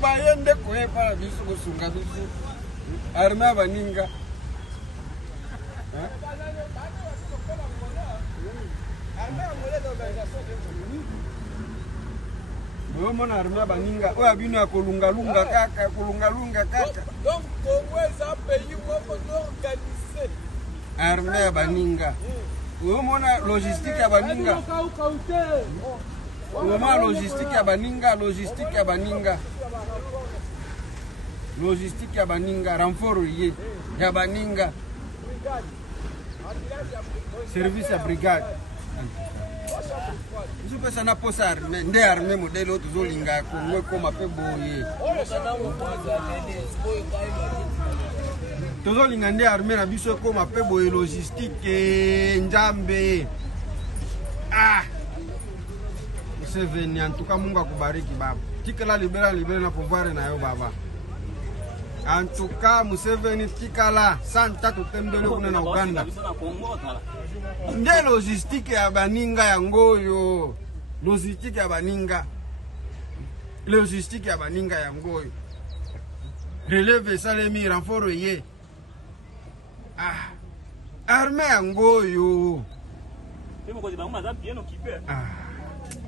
Bayende koye para biso kosunga biso. Armée baninga. Bon, armée baninga. Oya bino ya kolunga kaka, kaka. Donc Congo est un pays organisé. Armée baninga. Bon, logistique ya baninga. Bon, logistique ya baninga, logistique ya baninga, renfort ya baninga. Service à brigade. Je peux s'en apposer armée, des armées modèle autres zolinga Congo comme après boye. Tous zolinga des armées na biso comme après boye logistique njambe. Ah. C'est venu en tout cas Mungu akubariki baba. Tikala libera na pouvoir na yo baba. En tout cas Museveni tikala santa tutembele kuna na Uganda. Nde logistique ya baninga ya ngoyo. Logistique ya baninga ya ngoyo. Relève salemi renfort ye. Armée ya ngoyo. Ah.